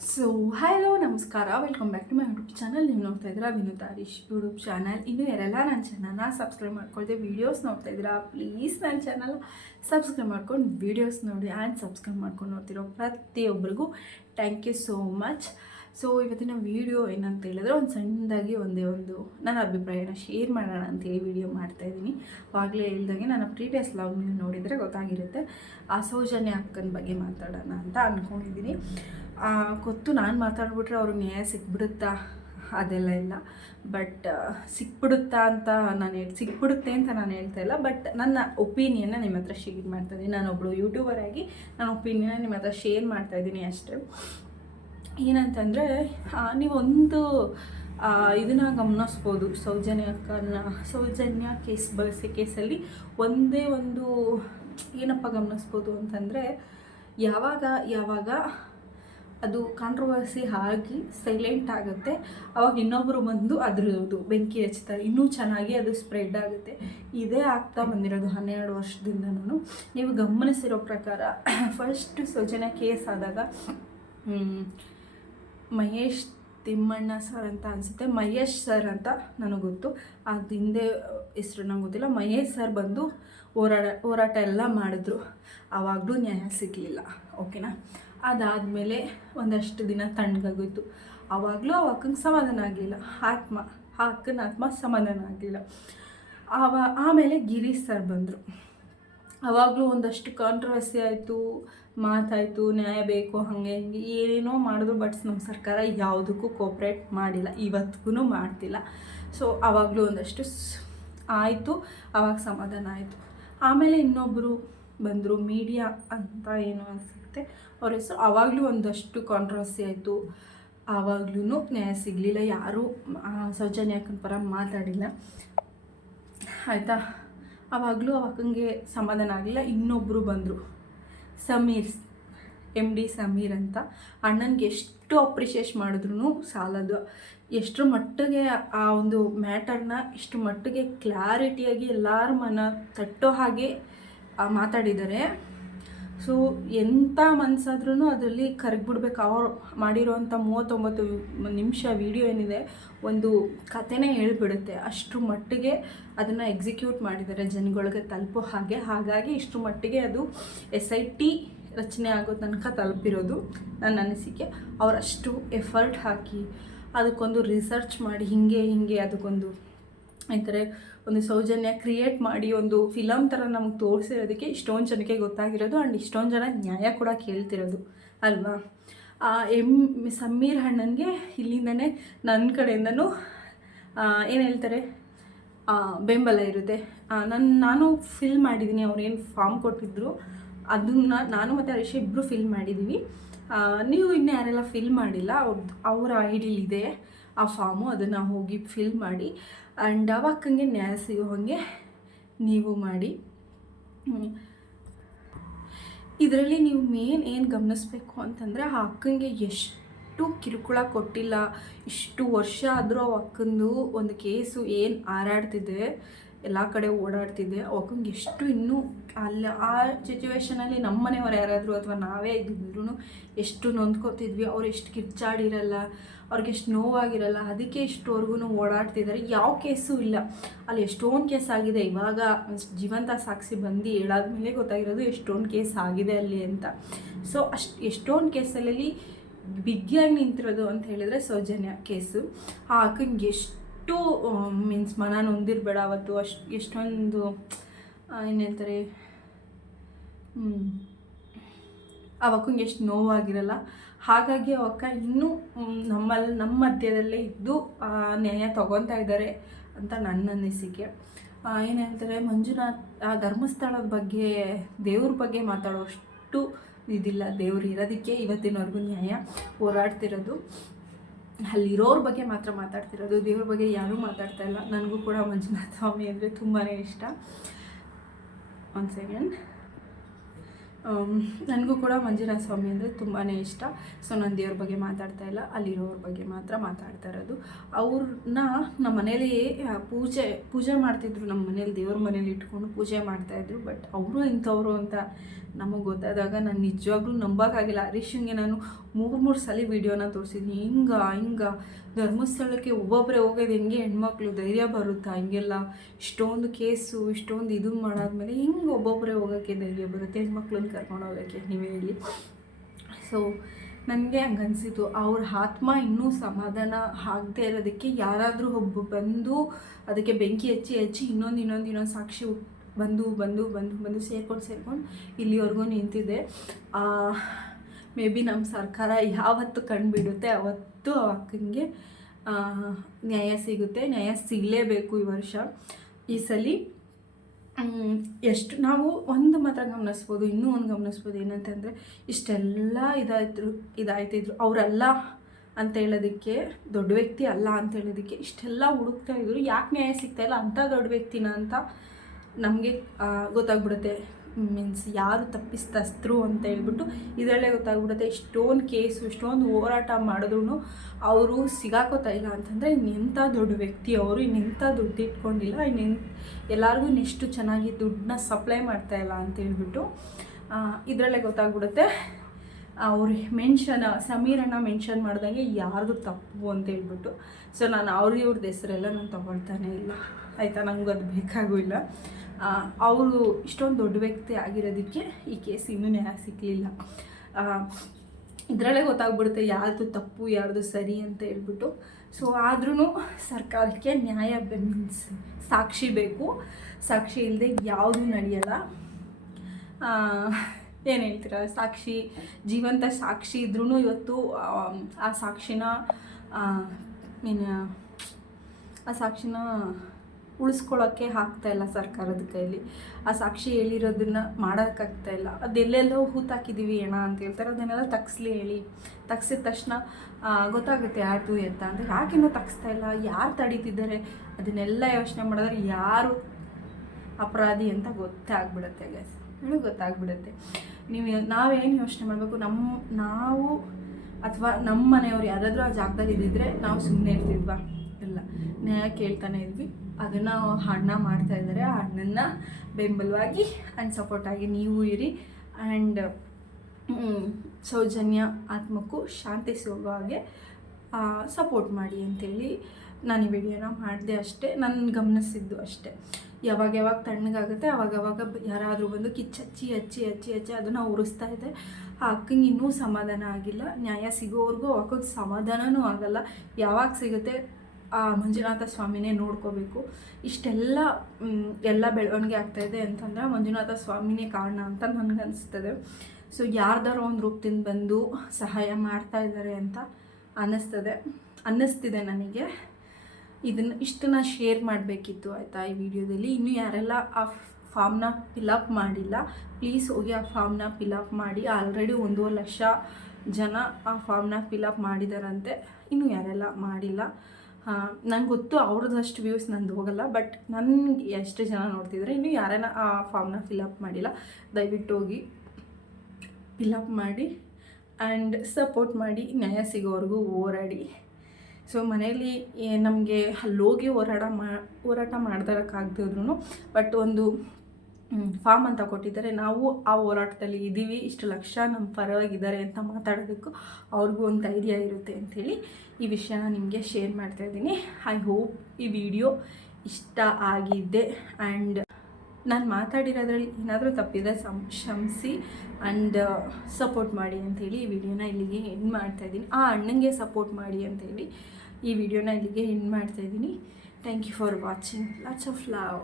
So hello ನಮಸ್ಕಾರ. Welcome back to my YouTube channel ನೀವು ನೋಡ್ತಾ ಇದ್ದೀರಾ ವಿನೋದ್ ಯೂಟ್ಯೂಬ್ ಚಾನಲ್ ಇನ್ನು ಯಾರೆಲ್ಲ ನನ್ನ ಚಾನಲ್ನ ಸಬ್ಸ್ಕ್ರೈಬ್ ಮಾಡ್ಕೊಳ್ದೆ ವೀಡಿಯೋಸ್ ನೋಡ್ತಾ ಇದ್ದೀರಾ ಪ್ಲೀಸ್ ನನ್ನ ಚಾನಲ್ ಸಬ್ಸ್ಕ್ರೈಬ್ ಮಾಡ್ಕೊಂಡು ವೀಡಿಯೋಸ್ ನೋಡಿ ಆ್ಯಂಡ್ ಸಬ್ಸ್ಕ್ರೈಬ್ ಮಾಡ್ಕೊಂಡು ನೋಡ್ತಿರೋ ಪ್ರತಿಯೊಬ್ಬರಿಗೂ thank you so much so ಇವತ್ತಿನ ವೀಡಿಯೋ ಏನಂತ ಹೇಳಿದ್ರೆ ಒಂದು ಸಣ್ಣದಾಗಿ ಒಂದೇ ಒಂದು ನನ್ನ ಅಭಿಪ್ರಾಯನ ಶೇರ್ ಮಾಡೋಣ ಅಂತೇಳಿ ವೀಡಿಯೋ ಮಾಡ್ತಾಯಿದ್ದೀನಿ ಆವಾಗಲೇ ಹೇಳ್ದಂಗೆ ನನ್ನ ಪ್ರೀವಿಯಸ್ ಲಾಗ್ ನೀವು ನೋಡಿದರೆ ಗೊತ್ತಾಗಿರುತ್ತೆ. ಆ ಸೌಜನ್ಯ ಅಕ್ಕನ ಬಗ್ಗೆ ಮಾತಾಡೋಣ ಅಂತ ಅಂದ್ಕೊಂಡಿದ್ದೀನಿ ಗೊತ್ತು, ನಾನು ಮಾತಾಡ್ಬಿಟ್ರೆ ಅವ್ರಿಗೆ ನ್ಯಾಯ ಸಿಕ್ಬಿಡುತ್ತಾ? ಅದೆಲ್ಲ ಇಲ್ಲ. ಬಟ್ ಸಿಕ್ಬಿಡುತ್ತಾ ಅಂತ ನಾನು ಹೇಳಿ, ಸಿಕ್ಬಿಡುತ್ತೆ ಅಂತ ನಾನು ಹೇಳ್ತಾ ಇಲ್ಲ. ಬಟ್, ನನ್ನ ಒಪಿನಿಯನ್ನ ನಿಮ್ಮ ಹತ್ರ ಶೇರ್ ಇದ್ದೀನಿ ನಾನೊಬ್ಬಳು ಯೂಟ್ಯೂಬರ್ ಆಗಿ ನನ್ನ ಒಪಿನಿಯನ್ನ ನಿಮ್ಮ ಹತ್ರ ಶೇರ್ ಮಾಡ್ತಾ ಇದ್ದೀನಿ ಅಷ್ಟೇ. ಏನಂತಂದರೆ ನೀವೊಂದು ಇದನ್ನ ಗಮನಿಸ್ಬೋದು. ಸೌಜನ್ಯ ಅಕ್ಕನ ಸೌಜನ್ಯ ಕೇಸ್ ಬಳಸಿ ಕೇಸಲ್ಲಿ ಒಂದೇ ಒಂದು ಏನಪ್ಪ ಗಮನಿಸ್ಬೋದು ಅಂತಂದರೆ, ಯಾವಾಗ ಯಾವಾಗ ಅದು ಕಾಂಟ್ರವರ್ಸಿ ಆಗಿ ಸೈಲೆಂಟ್ ಆಗುತ್ತೆ. ಅವಾಗ ಇನ್ನೊಬ್ಬರು ಬಂದು ಅದ್ರದ್ದು ಬೆಂಕಿ ಹಚ್ತಾರೆ ಇನ್ನೂ ಚೆನ್ನಾಗಿ ಅದು ಸ್ಪ್ರೆಡ್ ಆಗುತ್ತೆ. ಇದೇ ಆಗ್ತಾ ಬಂದಿರೋದು ಹನ್ನೆರಡು ವರ್ಷದಿಂದ ನಾನು ನೀವು ಗಮನಿಸಿರೋ ಪ್ರಕಾರ ಫಸ್ಟ್ ಸ್ವಜನ ಕೇಸ್ ಆದಾಗ ಮಹೇಶ್ ತಿಮ್ಮಣ್ಣ ಸರ್ ಅಂತ ಅನಿಸುತ್ತೆ. ಮಹೇಶ್ ಸರ್ ಅಂತ ನನಗೆ ಗೊತ್ತು. ಅದು ಹಿಂದೆ ಹೆಸರು ನಂಗೆ ಗೊತ್ತಿಲ್ಲ. ಮಹೇಶ್ ಸರ್ ಬಂದು ಹೋರಾಟ ಹೋರಾಟ ಎಲ್ಲ ಮಾಡಿದ್ರು. ಆವಾಗಲೂ ನ್ಯಾಯ ಸಿಗಲಿಲ್ಲ ಓಕೆನಾ ಅದಾದಮೇಲೆ ಒಂದಷ್ಟು ದಿನ ತಣ್ಣಗಾಗೋಯ್ತು. ಆವಾಗಲೂ ಆ ಅಕ್ಕಂಗೆ ಸಮಾಧಾನ ಆಗಲಿಲ್ಲ. ಆತ್ಮ ಅಕ್ಕನ ಆತ್ಮ ಸಮಾಧಾನ ಆಗಲಿಲ್ಲ. ಆವ, ಆಮೇಲೆ ಗಿರೀಶ್ ಸರ್ ಬಂದರು. ಆವಾಗಲೂ ಒಂದಷ್ಟು ಕಾಂಟ್ರವರ್ಸಿ ಆಯಿತು, ಮಾತಾಯಿತು, ನ್ಯಾಯ ಬೇಕು, ಹಾಗೆ ಹಿಂಗೆ, ಏನೇನೋ ಮಾಡಿದ್ರು ಬಟ್ ನಮ್ಮ ಸರ್ಕಾರ ಯಾವುದಕ್ಕೂ ಕೋಪ್ರೇಟ್ ಮಾಡಿಲ್ಲ ಇವತ್ತಿಗೂ ಮಾಡ್ತಿಲ್ಲ. ಸೊ ಆವಾಗಲೂ ಒಂದಷ್ಟು ಆಯಿತು, ಆವಾಗ ಸಮಾಧಾನ ಆಯಿತು. ಆಮೇಲೆ ಇನ್ನೊಬ್ಬರು ಬಂದರು, ಮೀಡಿಯಾ ಅಂತ ಏನು ಅನಿಸುತ್ತೆ? ಅವ್ರ ಹೆಸರು ಆವಾಗಲೂ ಒಂದಷ್ಟು ಕಾಂಟ್ರವರ್ಸಿ ಆಯಿತು. ಆವಾಗ್ಲೂ ನ್ಯಾಯ ಸಿಗಲಿಲ್ಲ, ಯಾರೂ ಅಕ್ಕನ ಪರ ಮಾತಾಡಿಲ್ಲ. ಆಯಿತಾ? ಆವಾಗಲೂ ಅಕ್ಕಂಗೆ ಸಮಾಧಾನ ಆಗಲಿಲ್ಲ ಇನ್ನೊಬ್ಬರು ಬಂದರು. ಸಮೀರ್ ಎಂ ಡಿ ಸಮೀರ್ ಅಂತ. ಅಣ್ಣನಿಗೆ ಎಷ್ಟು ಅಪ್ರಿಷಿಯೇಟ್ ಮಾಡಿದ್ರು ಸಾಲದು. ಎಷ್ಟರ ಮಟ್ಟಿಗೆ ಆ ಒಂದು ಮ್ಯಾಟರ್ನ ಇಷ್ಟು ಮಟ್ಟಿಗೆ ಕ್ಲಾರಿಟಿಯಾಗಿ ಎಲ್ಲರ ಮನ ತಟ್ಟೋ ಹಾಗೆ ಮಾತಾಡಿದ್ದಾರೆ. ಸೊ ಎಂಥ ಮನಸ್ಸಾದ್ರೂ ಅದರಲ್ಲಿ ಕರಗ್ಬಿಡ್ಬೇಕು. ಅವ್ರು ಮಾಡಿರೋವಂಥ ಮೂವತ್ತೊಂಬತ್ತು ನಿಮಿಷ ವಿಡಿಯೋ ಏನಿದೆ, ಒಂದು ಕಥೆನೇ ಹೇಳ್ಬಿಡುತ್ತೆ. ಅಷ್ಟರ ಮಟ್ಟಿಗೆ ಅದನ್ನು ಎಕ್ಸಿಕ್ಯೂಟ್ ಮಾಡಿದ್ದಾರೆ. ಜನಗಳಿಗೆ ತಲುಪೋ ಹಾಗೆ. ಹಾಗಾಗಿ ಇಷ್ಟರ ಮಟ್ಟಿಗೆ ಅದು ಎಸ್ ಐ ಟಿ ರಚನೆ ಆಗೋ ತನಕ ತಲುಪಿರೋದು ನನ್ನ ಅನಿಸಿಕೆ. ಅವರಷ್ಟು ಎಫರ್ಟ್ ಹಾಕಿ ಅದಕ್ಕೊಂದು ರಿಸರ್ಚ್ ಮಾಡಿ, ಹಿಂಗೆ ಹಿಂಗೆ ಅದಕ್ಕೊಂದು ಏನಂತಾರೆ ಒಂದು ಸೌಜನ್ಯ ಕ್ರಿಯೇಟ್ ಮಾಡಿ, ಒಂದು ಫಿಲಮ್ ಥರ ನಮಗೆ ತೋರಿಸಿರೋದಕ್ಕೆ ಇಷ್ಟೊಂದು ಜನಕ್ಕೆ ಗೊತ್ತಾಗಿರೋದು ಆ್ಯಂಡ್ ಇಷ್ಟೊಂದು ಜನ ನ್ಯಾಯ ಕೂಡ ಕೇಳ್ತಿರೋದು, ಅಲ್ವಾ? ಆ, ಎಂ, ಸಮೀರ್ ಅಣ್ಣನಿಗೆ ಇಲ್ಲಿಂದನೇ ನನ್ನ ಕಡೆಯಿಂದನೂ ಏನು ಹೇಳ್ತಾರೆ? ಬೆಂಬಲ ಇರುತ್ತೆ. ನನ್ನ ನಾನು ಫಿಲ್ ಮಾಡಿದ್ದೀನಿ ಅವ್ರೇನು ಫಾರ್ಮ್ ಕೊಟ್ಟಿದ್ರು ಅದನ್ನ ನಾನು ಮತ್ತು ಹರೀಶ್ ಇಬ್ಬರು ಫಿಲ್ ಮಾಡಿದ್ದೀವಿ ನೀವು ಇನ್ನು ಯಾರೆಲ್ಲ ಫಿಲ್ ಮಾಡಿಲ್ಲ, ಅವ್ರ ಇದೆ. ಆ ಫಾರ್ಮು ಅದನ್ನು ಹೋಗಿ ಫಿಲ್ ಮಾಡಿ. ಆ್ಯಂಡ್ ಅವಾಗಂಗೆ ನ್ಯಾಯ ಸಿಗೋ ಹಾಗೆ ನೀವು ಮಾಡಿ. ಇದರಲ್ಲಿ ನೀವು ಮೇನ್ ಏನು ಗಮನಿಸ್ಬೇಕು ಅಂತಂದರೆ ಆ ಅಕ್ಕಂಗೆ ಎಷ್ಟು ಕಿರುಕುಳ ಕೊಟ್ಟಿಲ್ಲ, ಇಷ್ಟು ವರ್ಷ ಆದರೂ ಆ ಅಕ್ಕಂದು ಒಂದು ಕೇಸು ಏನು ಹಾರಾಡ್ತಿದೆ. ಎಲ್ಲ ಕಡೆ ಓಡಾಡ್ತಿದ್ದೆ. ಆ ಅಕ್ಕಂಗೆ ಎಷ್ಟು ಇನ್ನೂ ಅಲ್ಲಿ, ಆ ಸಿಚುವೇಶನಲ್ಲಿ ನಮ್ಮ ಮನೆಯವ್ರು ಯಾರಾದರೂ ಅಥವಾ ನಾವೇ ಇದ್ದಿದ್ರು ಎಷ್ಟು ನೊಂದ್ಕೋತಿದ್ವಿ. ಅವ್ರು ಎಷ್ಟು ಕಿರ್ಚಾಡಿರಲ್ಲ, ಅವ್ರಿಗೆ ಎಷ್ಟು ನೋವಾಗಿರಲ್ಲ, ಅದಕ್ಕೆ ಇಷ್ಟವರೆಗೂ ಓಡಾಡ್ತಿದ್ದಾರೆ ಯಾವ ಕೇಸು ಇಲ್ಲ. ಅಲ್ಲಿ ಎಷ್ಟೊಂದು ಕೇಸ್ ಆಗಿದೆ ಇವಾಗ ಜೀವಂತ ಸಾಕ್ಷಿ ಬಂದು ಹೇಳಾದ್ಮೇಲೆ ಗೊತ್ತಾಗಿರೋದು ಎಷ್ಟೊಂದು ಕೇಸ್ ಆಗಿದೆ ಅಲ್ಲಿ ಅಂತ. ಸೊ ಅಷ್ಟು, ಎಷ್ಟೊಂದು ಕೇಸಲ್ಲಿ ಬಿಗ್ಗಿಯಾಗಿ ನಿಂತಿರೋದು ಅಂತ ಹೇಳಿದ್ರೆ ಸೌಜನ್ಯ ಕೇಸು. ಆ ಅಕ್ಕಂಗೆ ಎಷ್ಟು ಮೀನ್ಸ್ ಮನ ನೊಂದಿರಬೇಡ ಅವತ್ತು. ಅಷ್ಟು, ಎಷ್ಟೊಂದು ಏನು ಹೇಳ್ತಾರೆ ಎಷ್ಟು ನೋವಾಗಿರಲ್ಲ. ಹಾಗಾಗಿ ಅವಕ್ಕ ಇನ್ನೂ ನಮ್ಮಲ್ಲಿ ನಮ್ಮ ಮಧ್ಯದಲ್ಲೇ ಇದ್ದು ನ್ಯಾಯ ತಗೊತಾ ಇದ್ದಾರೆ ಅಂತ ನನ್ನ ಅನಿಸಿಕೆ. ಏನೇಳ್ತಾರೆ ಮಂಜುನಾಥ್, ಆ, ಧರ್ಮಸ್ಥಳದ ಬಗ್ಗೆ, ದೇವ್ರ ಬಗ್ಗೆ ಮಾತಾಡೋಷ್ಟು ಇದಿಲ್ಲ. ದೇವ್ರು ಇರೋದಕ್ಕೆ ಇವತ್ತಿನವರೆಗೂ ನ್ಯಾಯ ಹೋರಾಡ್ತಿರೋದು. ಅಲ್ಲಿರೋರ ಬಗ್ಗೆ ಮಾತ್ರ ಮಾತಾಡ್ತಿರೋದು, ದೇವ್ರ ಬಗ್ಗೆ ಯಾರೂ ಮಾತಾಡ್ತಾ ಇಲ್ಲ. ನನಗೂ ಕೂಡ ಮಂಜುನಾಥ ಸ್ವಾಮಿ ಅಂದರೆ ತುಂಬಾ ಇಷ್ಟ. ಒಂದು ಸೆಕೆಂಡ್ ನನಗೂ ಕೂಡ ಮಂಜುನಾಥ ಸ್ವಾಮಿ ಅಂದರೆ ತುಂಬಾ ಇಷ್ಟ. ಸೊ ನಾನು ದೇವ್ರ ಬಗ್ಗೆ ಮಾತಾಡ್ತಾ ಇಲ್ಲ, ಅಲ್ಲಿರೋರ ಬಗ್ಗೆ ಮಾತ್ರ ಮಾತಾಡ್ತಾ ಇರೋದು. ಅವ್ರನ್ನ ನಮ್ಮ ಮನೇಲಿ ಪೂಜೆ ಪೂಜೆ ಮಾಡ್ತಿದ್ರು. ನಮ್ಮ ಮನೇಲಿ ದೇವ್ರ ಮನೇಲಿ ಇಟ್ಕೊಂಡು ಪೂಜೆ ಮಾಡ್ತಾಯಿದ್ರು ಬಟ್ ಅವರು ಇಂಥವ್ರು ಅಂತ ನಮಗೆ ಗೊತ್ತಾದಾಗ ನಾನು ನಿಜವಾಗ್ಲೂ ನಂಬೋಕ್ಕಾಗಿಲ್ಲ. ಹರೀಶಂಗೆ ನಾನು ಮೂರು ಮೂರು ಸಲ ವೀಡಿಯೋನ ತೋರಿಸಿದ್ದೀನಿ ಹಿಂಗ ಹಿಂಗ, ಧರ್ಮಸ್ಥಳಕ್ಕೆ ಒಬ್ಬೊಬ್ಬರೇ ಹೋಗೋದು ಹೆಂಗೆ ಹೆಣ್ಮಕ್ಳು ಧೈರ್ಯ ಬರುತ್ತಾ? ಹಿಂಗೆಲ್ಲ ಇಷ್ಟೊಂದು ಕೇಸು, ಇಷ್ಟೊಂದು ಇದು ಮಾಡಾದ್ಮೇಲೆ ಹಿಂಗೆ ಒಬ್ಬೊಬ್ಬರೇ ಹೋಗೋಕ್ಕೆ ಧೈರ್ಯ ಬರುತ್ತೆ? ಹೆಣ್ಮಕ್ಳನ್ನ ಕರ್ಕೊಂಡು ಹೋಗೋಕ್ಕೆ ನೀವೇ ಹೇಳಿ. ಸೊ ನನಗೆ ಹಂಗೆ ಅನಿಸಿತು. ಅವ್ರ ಆತ್ಮ ಇನ್ನೂ ಸಮಾಧಾನ ಆಗದೆ ಇರೋದಕ್ಕೆ ಯಾರಾದರೂ ಒಬ್ಬ ಬಂದು ಅದಕ್ಕೆ ಬೆಂಕಿ ಹಚ್ಚಿ ಹಚ್ಚಿ ಇನ್ನೊಂದು ಇನ್ನೊಂದು ಇನ್ನೊಂದು ಸಾಕ್ಷಿ ಬಂದು ಬಂದು ಬಂದು ಬಂದು ಸೇರ್ಕೊಂಡು ಸೇರ್ಕೊಂಡು ಇಲ್ಲಿವರೆಗೂ ನಿಂತಿದೆ. ಮೇ ಬಿ ನಮ್ಮ ಸರ್ಕಾರ ಯಾವತ್ತು ಕಂಡುಬಿಡುತ್ತೆ, ಅವತ್ತು ಅಕ್ಕಂಗೆ ನ್ಯಾಯ ಸಿಗುತ್ತೆ. ನ್ಯಾಯ ಸಿಗಲೇಬೇಕು ಈ ವರ್ಷ. ಈ ಸಲ ಎಷ್ಟು ನಾವು ಒಂದು ಮಾತ್ರ ಗಮನಿಸ್ಬೋದು, ಇನ್ನೂ ಒಂದು ಗಮನಿಸ್ಬೋದು ಏನಂತಂದರೆ, ಇಷ್ಟೆಲ್ಲ ಇದಾಯ್ತು ಇದಾಯ್ತಿದ್ರು. ಅವರೆಲ್ಲ ಅಂತ ಹೇಳೋದಕ್ಕೆ, ದೊಡ್ಡ ವ್ಯಕ್ತಿ ಅಲ್ಲ ಅಂತ ಹೇಳೋದಕ್ಕೆ ಇಷ್ಟೆಲ್ಲ ಹುಡುಕ್ತಾ ಇದ್ರು. ಯಾಕೆ ನ್ಯಾಯ ಸಿಗ್ತಾ ಇಲ್ಲ? ಅಂಥ ದೊಡ್ಡ ವ್ಯಕ್ತಿನ ಅಂತ ನಮಗೆ ಗೊತ್ತಾಗ್ಬಿಡುತ್ತೆ. ಮೀನ್ಸ್ ಯಾರು ತಪ್ಪಿಸ್ತಸ್ತರು ಅಂತ ಹೇಳ್ಬಿಟ್ಟು ಇದರಲ್ಲೇ ಗೊತ್ತಾಗ್ಬಿಡುತ್ತೆ. ಇಷ್ಟೊಂದು ಕೇಸು ಇಷ್ಟೊಂದು ಹೋರಾಟ ಮಾಡಿದ್ರು ಅವರು ಸಿಗಾಕೋತಾ ಇಲ್ಲ ಅಂತಂದರೆ ಇನ್ನೆಂಥ ದೊಡ್ಡ ವ್ಯಕ್ತಿ ಅವರು ಇನ್ನೆಂಥ ದುಡ್ಡು ಇಟ್ಕೊಂಡಿಲ್ಲ ಇನ್ನೆನ್ ಎಲ್ಲರಿಗೂ ಇನ್ನೆಷ್ಟು ಚೆನ್ನಾಗಿ ದುಡ್ಡನ್ನ ಸಪ್ಲೈ ಮಾಡ್ತಾ ಇಲ್ಲ ಅಂತ ಹೇಳ್ಬಿಟ್ಟು ಇದರಲ್ಲೇ ಗೊತ್ತಾಗ್ಬಿಡುತ್ತೆ. ಅವ್ರು ಮೆನ್ಷನ್ ಸಮೀರಣ್ಣ ಮೆನ್ಷನ್ ಮಾಡಿದಂಗೆ ಯಾರ್ದು ತಪ್ಪು ಅಂತ ಹೇಳ್ಬಿಟ್ಟು. ಸೊ, ನಾನು ಅವ್ರ ಇವ್ರದ್ದು ಹೆಸರೆಲ್ಲ ನಾನು ತಗೊಳ್ತಾನೆ ಇಲ್ಲ. ಆಯಿತಾ ನಂಗೆ ಅದು ಬೇಕಾಗೂ ಇಲ್ಲ. ಅವರು ಇಷ್ಟೊಂದು ದೊಡ್ಡ ವ್ಯಕ್ತಿ ಆಗಿರೋದಕ್ಕೆ ಈ ಕೇಸ್ ಇನ್ನೂ ನ್ಯಾಯ ಸಿಕ್ಕಲಿಲ್ಲ ಇದರಲ್ಲೇ ಗೊತ್ತಾಗ್ಬಿಡುತ್ತೆ ಯಾರ್ದು ತಪ್ಪು ಯಾರ್ದು ಸರಿ ಅಂತ ಹೇಳ್ಬಿಟ್ಟು. ಸೊ ಆದ್ರೂ ಸರ್ಕಾರಕ್ಕೆ ನ್ಯಾಯ ಮೀನ್ಸ್ ಸಾಕ್ಷಿ ಬೇಕು. ಸಾಕ್ಷಿ ಇಲ್ಲದೆ ಯಾವುದೂ ನಡೆಯಲ್ಲ. ಏನು ಹೇಳ್ತೀರ ಸಾಕ್ಷಿ ಜೀವಂತ ಸಾಕ್ಷಿ ಇದ್ರೂ ಇವತ್ತು ಆ, ಆ ಸಾಕ್ಷಿನ ಏನು ಆ ಸಾಕ್ಷಿನ ಉಳಿಸ್ಕೊಳ್ಳೋಕ್ಕೆ ಇಲ್ಲ ಸರ್ಕಾರದ ಕೈಲಿ. ಆ ಸಾಕ್ಷಿ ಹೇಳಿರೋದನ್ನ ಮಾಡೋಕ್ಕಾಗ್ತಾ ಇಲ್ಲ. ಅದೆಲ್ಲೆಲ್ಲೋ ಹೂತಾಕಿದ್ದೀವಿ ಅಣ್ಣ ಅಂತ ಹೇಳ್ತಾರೆ. ಅದನ್ನೆಲ್ಲ ತಗ್ಸ್ಲಿ ಹೇಳಿ. ತಗ್ಸಿದ ತಕ್ಷಣ ಗೊತ್ತಾಗುತ್ತೆ ಯಾರ್ದು ಎತ್ತ ಅಂತ. ಯಾಕಿನ್ನೂ ತಗ್ಸ್ತಾ ಇಲ್ಲ? ಯಾರು ತಡೀತಿದ್ದಾರೆ? ಅದನ್ನೆಲ್ಲ ಯೋಚನೆ ಮಾಡಿದ್ರೆ ಯಾರು ಅಪರಾಧಿ ಅಂತ ಗೊತ್ತೇ ಆಗ್ಬಿಡುತ್ತೆ ಗೈಸ್ ಹೇಳಿ ಗೊತ್ತಾಗ್ಬಿಡುತ್ತೆ. ನೀವು ನಾವೇನು ಯೋಚನೆ ಮಾಡಬೇಕು? ನಮ್ಮ ನಾವು ಅಥವಾ ನಮ್ಮ ಮನೆಯವ್ರು ಯಾರಾದರೂ ಆ ಜಾಗದಲ್ಲಿ ಇದ್ದಿದ್ರೆ ನಾವು ಸುಮ್ಮನೆ ಇರ್ತಿದ್ವಾ? ಇಲ್ಲ. ನ್ಯಾಯ ಕೇಳ್ತಾನೆ ಇದ್ವಿ. ಅದನ್ನು ಅಣ್ಣ ಮಾಡ್ತಾ ಇದ್ದಾರೆ ಅಣ್ಣನ ಬೆಂಬಲವಾಗಿ ಆ್ಯಂಡ್ ಸಪೋರ್ಟಾಗಿ ನೀವು ಇರಿ. ಆ್ಯಂಡ್ ಸೌಜನ್ಯ, ಆತ್ಮಕ್ಕೂ ಶಾಂತಿ ಸಿಗೋ ಹಾಗೆ ಸಪೋರ್ಟ್ ಮಾಡಿ ಅಂತೇಳಿ ನಾನು ಈ ವಿಡಿಯೋನ ಮಾಡಿದೆ ಅಷ್ಟೇ. ನನ್ನ ಗಮನಿಸಿದ್ದು ಅಷ್ಟೇ. ಯಾವಾಗ ಯಾವಾಗ ತಣ್ಣಗಾಗುತ್ತೆ ಬ- ಯಾರಾದರೂ ಬಂದು ಕಿಚ್ಚಚ್ಚಿ ಹಚ್ಚಿ ಹಚ್ಚಿ ಹಚ್ಚಿ ಅದನ್ನು ಉರಿಸ್ತಾ ಇದೆ. ಆ ಅಕ್ಕಂಗೆ ಇನ್ನೂ ಸಮಾಧಾನ ಆಗಿಲ್ಲ. ನ್ಯಾಯ ಸಿಗೋವರೆಗೂ ಅಕ್ಕಗೆ ಸಮಾಧಾನವೂ ಆಗಲ್ಲ. ಯಾವಾಗ ಸಿಗುತ್ತೆ ಆ, ಮಂಜುನಾಥ ಸ್ವಾಮಿನೇ ನೋಡ್ಕೋಬೇಕು. ಇಷ್ಟೆಲ್ಲ ಎಲ್ಲ ಬೆಳವಣಿಗೆ ಆಗ್ತಾಯಿದೆ ಅಂತಂದ್ರೆ ಮಂಜುನಾಥ ಸ್ವಾಮಿನೇ ಕಾರಣ ಅಂತ ನನಗನ್ನಿಸ್ತದೆ ಸೊ ಯಾರ್ದಾರೋ ಒಂದು ರೂಪದಿಂದ ಬಂದು ಸಹಾಯ ಮಾಡ್ತಾ ಇದ್ದಾರೆ ಅಂತ ಅನ್ನಿಸ್ತದೆ ಅನ್ನಿಸ್ತಿದೆ ನನಗೆ. ಇದನ್ನು ಇಷ್ಟನ್ನ ಶೇರ್ ಮಾಡಬೇಕಿತ್ತು ಆಯಿತಾ ಈ ವಿಡಿಯೋದಲ್ಲಿ. ಇನ್ನೂ ಯಾರೆಲ್ಲ ಆ ಫಾರ್ಮ್ನ ಫಿಲಪ್ ಮಾಡಿಲ್ಲ, ಪ್ಲೀಸ್ ಹೋಗಿ ಆ ಫಾರ್ಮ್ನ ಫಿಲಪ್ ಮಾಡಿ. ಆಲ್ರೆಡಿ ಒಂದೂವರೆ ಲಕ್ಷ ಜನ ಆ ಫಾರ್ಮ್ನ ಫಿಲಪ್ ಮಾಡಿದಾರಂತೆ. ಇನ್ನೂ ಯಾರೆಲ್ಲ ಮಾಡಿಲ್ಲ ನಂಗೆ ಗೊತ್ತು ಅವ್ರದ್ದಷ್ಟು ವ್ಯೂಸ್ ನಂದು ಹೋಗಲ್ಲ ಬಟ್ ನನಗೆ ಎಷ್ಟು ಜನ ನೋಡ್ತಿದ್ರೆ ಇನ್ನು ಯಾರೇನ ಆ ಫಾರ್ಮ್ನ ಫಿಲಪ್ ಮಾಡಿಲ್ಲ, ದಯವಿಟ್ಟು ಹೋಗಿ ಫಿಲಪ್ ಮಾಡಿ ಆ್ಯಂಡ್ ಸಪೋರ್ಟ್ ಮಾಡಿ ನ್ಯಾಯ ಸಿಗೋವರೆಗೂ ಹೋರಾಡಿ. ಸೊ ಮನೆಯಲ್ಲಿ ನಮಗೆ ಅಲ್ಲೋಗಿ ಹೋರಾಟ ಮಾ, ಹೋರಾಟ ಮಾಡ್ದಕ್ಕಾಗ್ದಿದ್ರು ಬಟ್ ಒಂದು ಫಾರ್ಮ್ ಅಂತ ಕೊಟ್ಟಿದ್ದಾರೆ. ನಾವು ಆ ಹೋರಾಟದಲ್ಲಿ ಇದ್ದೀವಿ ಇಷ್ಟು ಲಕ್ಷ ನಮ್ಮ ಪರವಾಗಿದ್ದಾರೆ ಅಂತ ಮಾತಾಡೋದಕ್ಕೂ ಅವ್ರಿಗೂ ಒಂದು ಧೈರ್ಯ ಇರುತ್ತೆ ಅಂಥೇಳಿ ಈ ವಿಷಯನ ನಿಮಗೆ ಶೇರ್ ಮಾಡ್ತಾ ಇದ್ದೀನಿ. ಐ ಹೋಪ್ ಈ ವಿಡಿಯೋ ಇಷ್ಟ ಆಗಿದೆ. ಆ್ಯಂಡ್ ನಾನು ಮಾತಾಡಿರೋದ್ರಲ್ಲಿ ಏನಾದರೂ ತಪ್ಪಿದ್ರೆ ಸಂ, ಕ್ಷಮಿಸಿ ಆ್ಯಂಡ್ ಸಪೋರ್ಟ್ ಮಾಡಿ ಅಂಥೇಳಿ ಈ ವಿಡಿಯೋನ ಇಲ್ಲಿಗೆ ಎಂಡ್ ಮಾಡ್ತಾಯಿದ್ದೀನಿ ಆ ಅಣ್ಣಂಗೆ ಸಪೋರ್ಟ್ ಮಾಡಿ ಅಂಥೇಳಿ ಈ ವಿಡಿಯೋನ ಇಲ್ಲಿಗೆ ಎಂಡ್ ಮಾಡ್ತಾಯಿದ್ದೀನಿ thank you for watching lots of love